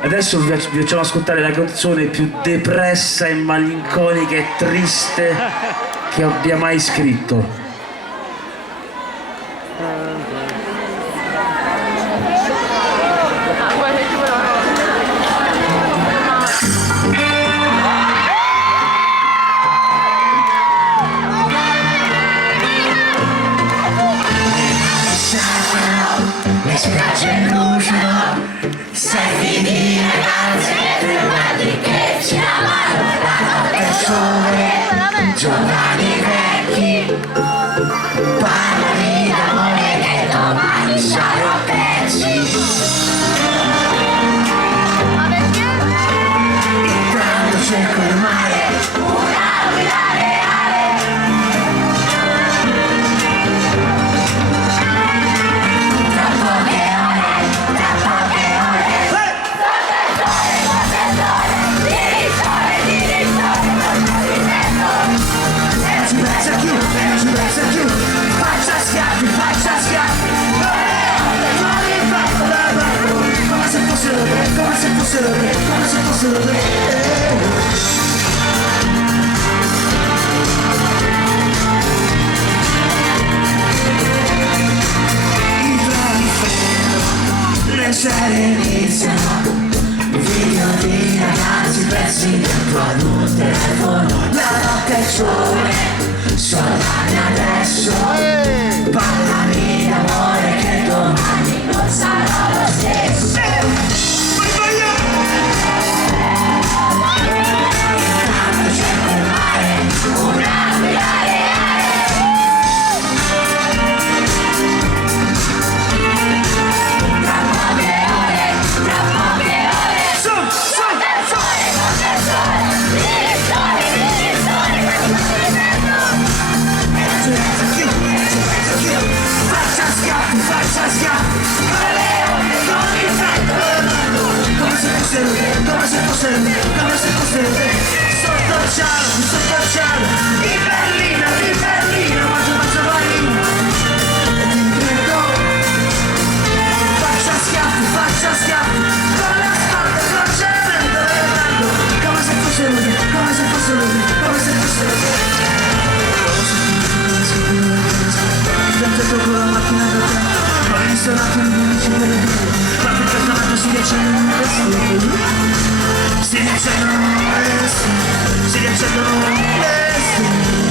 Adesso vi facciamo ascoltare la canzone più depressa e malinconica e triste che abbia mai scritto. Le spiagge bruciano, sei di ragazzi e guardi che ci amano, la notte è sole, giovani vecchi, parlano d'amore che domani sarò pezzi. Intanto cerco il mare, una vita reale. Le serie iniziano, video di ragazzi persi dentro ad un telefono. La notte è sole, soldati adesso, parlami d'amore che domani non sarà lo stesso. Intanto cerco il mare, una vita reale. Tra poche ore, su, sotto il sole, il sole, faccia schiaffi, come le onde, con il freddo, come se fossero te, sotto il cielo, di Berlino, faccio vai, e ti prego, faccia schiaffi, con la scorta, crocevendo e bello, come se fossero te. Viaggiato con la macchina da te, ho installato il luce delle due, ma per campionato si riaccendono le stelle, si riaccendono le stelle.